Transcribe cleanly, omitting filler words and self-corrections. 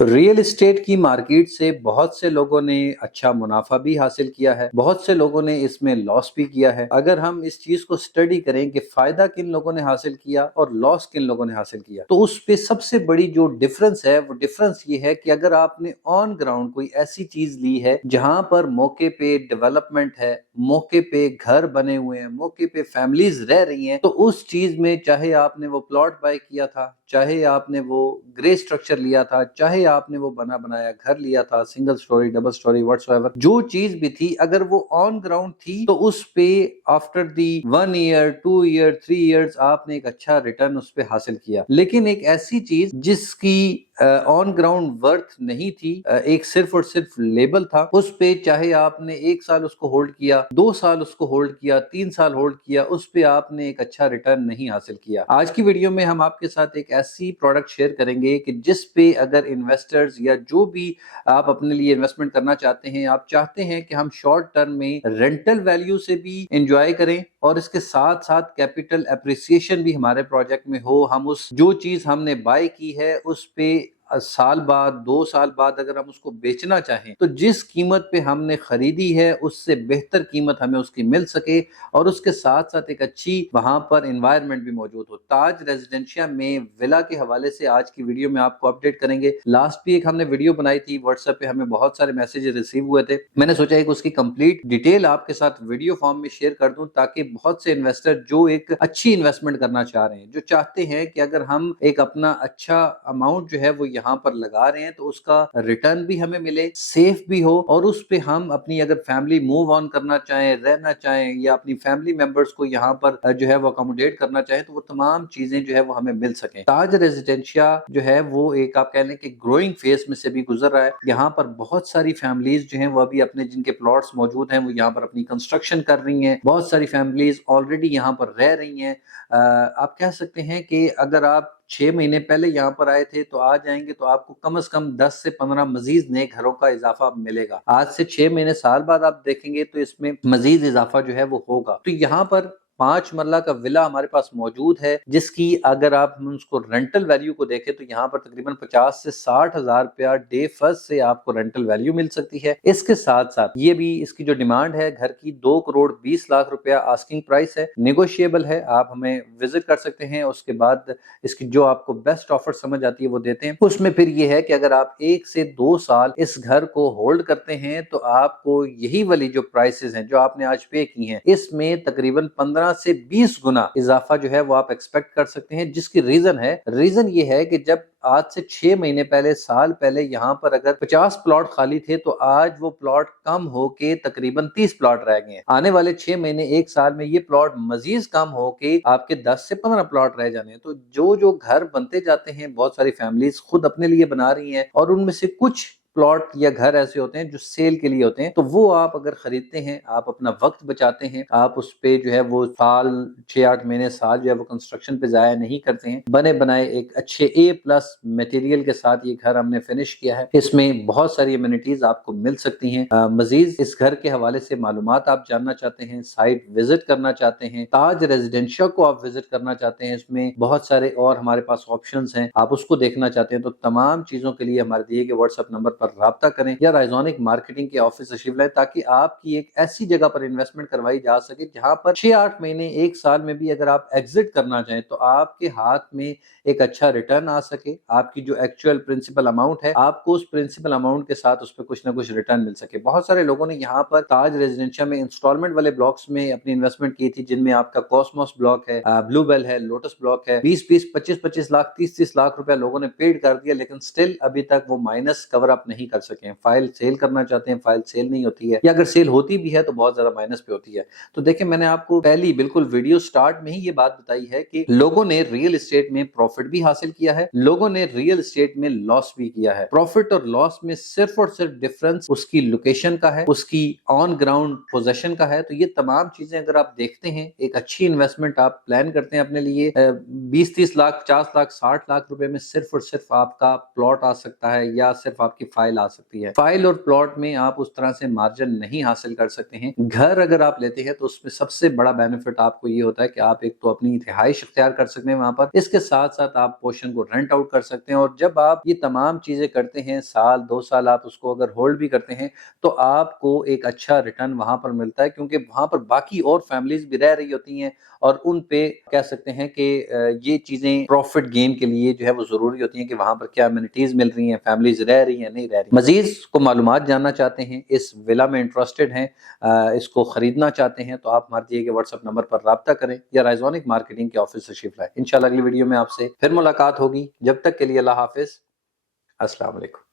Real estate की market से बहुत से लोगों ने अच्छा मुनाफा भी हासिल किया है, बहुत से लोगों ने इसमें लॉस भी किया है। अगर हम इस चीज को स्टडी करें कि फायदा किन लोगों ने हासिल किया और लॉस किन लोगों ने हासिल किया, तो उस पे सबसे बड़ी जो डिफरेंस है वो डिफरेंस ये है कि अगर आपने ऑन ग्राउंड कोई ऐसी चीज ली है जहां पर मौके पे डेवलपमेंट है, मौके पे घर बने हुए हैं, मौके पे फैमिलीज रह रही हैं, तो उस चीज में चाहे आपने वो प्लॉट बाय किया था, चाहे आपने वो ग्रे स्ट्रक्चर लिया था, चाहे आपने वो बना बनाया घर लिया था, single storey, double storey, whatsoever, जो चीज भी थी, अगर वो ऑन ग्राउंड थी तो उस पे after the 1 year, 2 year, 3 years आपने एक अच्छा रिटर्न उस पे हासिल किया। लेकिन एक ऐसी चीज जिसकी ऑन ग्राउंड वर्थ नहीं थी, एक सिर्फ और सिर्फ लेबल था, उस पे चाहे आपने 1 साल उसको होल्ड किया, 2 साल उसको होल्ड किया, 3 साल होल्ड किया, उस पे आपने एक अच्छा रिटर्न नहीं हासिल किया। आज की वीडियो में हम आपके साथ एक ऐसी प्रोडक्ट शेयर करेंगे कि जिस पे अगर इन्वेस्टर्स या जो भी आप अपने लिए इन्वेस्टमेंट करना चाहते हैं, आप चाहते हैं कि हम शॉर्ट टर्म में रेंटल वैल्यू से भी एंजॉय करें और इसके साथ साथ कैपिटल एप्रिसिएशन भी हमारे प्रोजेक्ट में हो, हम उस जो चीज हमने बाय की है उस पे साल बाद, 2 साल बाद अगर हम उसको बेचना चाहें तो जिस कीमत पे हमने खरीदी है उससे बेहतर कीमत हमें उसकी मिल सके और उसके साथ साथ एक अच्छी वहां पर एनवायरनमेंट भी मौजूद हो। ताज रेजिडेंशिया में विला के हवाले से आज की वीडियो में आपको अपडेट करेंगे। लास्ट भी एक हमने वीडियो बनाई थी व्हाट्सएप पे, हमें बहुत सारे मैसेजेस रिसीव हुए थे। मैंने सोचा एक उसकी कंप्लीट डिटेल आपके साथ वीडियो फॉर्म में शेयर कर दूं ताकि बहुत से इन्वेस्टर जो एक अच्छी इन्वेस्टमेंट करना चाह रहे हैं, जो चाहते हैं कि अगर हम एक अपना अच्छा अमाउंट जो है वो यहाँ पर लगा रहे हैं तो उसका रिटर्न भी हमें मिले, सेफ भी हो और उस पे हम अपनी अगर फैमिली मूव ऑन करना चाहें, रहना चाहें या अपनी फैमिली मेंबर्स को यहाँ पर जो है वो अकोमोडेट करना चाहें तो वो तमाम चीजें जो है वो हमें मिल सकें। ताज रेजिडेंशिया जो है वो एक आप कह लें कि ग्रोइंग फेज में से भी गुजर रहा है। यहाँ पर बहुत सारी फैमिलीज जो हैं वो अभी अपने जिनके प्लॉट्स मौजूद हैं वो यहाँ पर अपनी कंस्ट्रक्शन कर रही हैं। बहुत सारी फैमिलीज ऑलरेडी यहाँ पर रह रही हैं। आप कह सकते हैं कि अगर आप 6 महीने पहले यहाँ पर आए थे तो आ जाएंगे तो आपको कम से कम 10 से 15 मजीद नए घरों का इजाफा मिलेगा। आज से 6 महीने साल बाद आप देखेंगे तो इसमें मजीद इजाफा जो है वो होगा। तो यहाँ पर 5 मरला का विला हमारे पास मौजूद है जिसकी अगर आप उसको रेंटल वैल्यू को देखें तो यहाँ पर तकरीबन 50 से 60 हजार रुपया डे फर्स्ट से आपको रेंटल वैल्यू मिल सकती है। इसके साथ साथ ये भी इसकी जो डिमांड है घर की 2 करोड़ 20 लाख रुपया आस्किंग प्राइस है, नेगोशिएबल है। आप हमें विजिट कर सकते हैं, उसके बाद इसकी जो आपको बेस्ट ऑफर समझ आती है वो देते हैं। उसमें फिर ये है कि अगर आप 1 से 2 साल इस घर को होल्ड करते हैं तो आपको यही वाली जो प्राइसेस हैं जो आपने आज पे की हैं इसमें तकरीबन 15 से 20 गुना इजाफा जो है वो आप एक्सपेक्ट कर सकते हैं। जिसकी रीजन ये है कि जब आज से 6 महीने पहले, साल पहले यहाँ पर अगर 50 प्लॉट खाली थे तो आज वो प्लॉट कम होके तकरीबन 30 प्लॉट रह गए हैं। आने वाले 6 महीने, 1 साल में ये प्लॉट मजीद कम होके आपके 10 से 15 प्लॉट रह जाने हैं। तो जो जो घर बनते जाते हैं बहुत सारी फैमिलीज खुद अपने लिए बना रही हैं और उनमें से कुछ प्लॉट या घर ऐसे होते हैं जो सेल के लिए होते हैं। तो वो आप अगर खरीदते हैं, आप अपना वक्त बचाते हैं, आप उस पे जो है वो साल, 6-8 महीने, साल जो है वो कंस्ट्रक्शन पे जाया नहीं करते हैं। बने बनाए एक अच्छे A+ मटेरियल के साथ ये घर हमने फिनिश किया है। इसमें बहुत सारी एमिनिटीज आपको मिल सकती हैं। मजीद इस घर के हवाले से मालूमात आप जानना चाहते हैं, साइट विजिट करना चाहते हैं, ताज रेजिडेंशिया को आप विजिट करना चाहते हैं, इसमें बहुत सारे और हमारे पास ऑप्शंस हैं, आप उसको देखना चाहते हैं, तो तमाम चीजों के लिए हमारे दिए गए व्हाट्सएप नंबर पर राब्ता करें या राइजोनिक मार्केटिंग के ऑफिस तशरीफ लाएं ताकि आपकी एक ऐसी जगह पर इन्वेस्टमेंट करवाई जा सके जहां पर 6-8 महीने, 1 साल में भी अगर आप एग्जिट करना चाहें तो आपके हाथ में एक अच्छा रिटर्न आ सके। आपकी जो एक्चुअल प्रिंसिपल अमाउंट है आपको उस प्रिंसिपल अमाउंट के साथ उस पर कुछ ना कुछ रिटर्न मिल सके। बहुत सारे लोगों ने यहाँ पर ताज रेजिडेंशिया में इंस्टॉलमेंट वाले ब्लॉक्स में अपनी इन्वेस्टमेंट की थी जिनमें आपका कॉस्मोस ब्लॉक है, ब्लूबेल है, लोटस ब्लॉक है। 20-20, 25-25 लाख, 30-30 लाख रुपया लोगों ने पेड कर दिया लेकिन स्टिल अभी तक वो माइनस कवर अप नहीं कर सके हैं। फाइल सेल करना चाहते हैं, फाइल सेल नहीं होती है या अगर सेल होती भी है तो बहुत ज्यादा माइनस पे होती है। तो देखिए मैंने आपको पहली बिल्कुल वीडियो स्टार्ट में ही ये बात बताई है कि लोगों ने रियल एस्टेट में प्रॉफिट भी हासिल किया है, लोगों ने रियल एस्टेट में लॉस भी किया है। प्रॉफिट और लॉस में सिर्फ और सिर्फ डिफरेंस उसकी लोकेशन का है, उसकी ऑन ग्राउंड पोजीशन का है। तो ये तमाम चीजें अगर आप देखते हैं, एक अच्छी इन्वेस्टमेंट आप प्लान करते हैं अपने लिए, 20-30 लाख, 50 लाख, 60 लाख रुपए में सिर्फ और सिर्फ आपका प्लॉट आ सकता है या सिर्फ आपकी فائل آ سکتی ہے۔ فائل اور پلاٹ میں آپ اس طرح سے مارجن نہیں حاصل کر سکتے ہیں۔ گھر اگر آپ لیتے ہیں تو اس میں سب سے بڑا بینیفٹ آپ کو یہ ہوتا ہے کہ آپ ایک تو اپنی رہائش اختیار کر سکتے ہیں وہاں پر، اس کے ساتھ ساتھ آپ پورشن کو رینٹ آؤٹ کر سکتے ہیں، اور جب آپ یہ تمام چیزیں کرتے ہیں، سال 2 سال آپ اس کو اگر ہولڈ بھی کرتے ہیں تو آپ کو ایک اچھا ریٹرن وہاں پر ملتا ہے، کیونکہ وہاں پر باقی اور فیملیز بھی رہ رہی ہوتی ہیں اور ان پہ کہہ سکتے ہیں کہ یہ چیزیں پروفٹ گین کے لیے جو ہے وہ ضروری ہوتی ہیں کہ وہاں پر کیا امینٹیز مل رہی ہیں، فیملیز رہ رہی ہیں نہیں رہ رہی۔ مزید کو معلومات جاننا چاہتے ہیں، اس ولا میں انٹرسٹڈ ہیں، اس کو خریدنا چاہتے ہیں، تو آپ ہمارے دیے گئے واٹس ایپ نمبر پر رابطہ کریں یا رائزونک مارکیٹنگ کے آفس سے تشریف لائیں۔ انشاءاللہ اگلی ویڈیو میں آپ سے پھر ملاقات ہوگی، جب تک کے لیے اللہ حافظ، السلام علیکم۔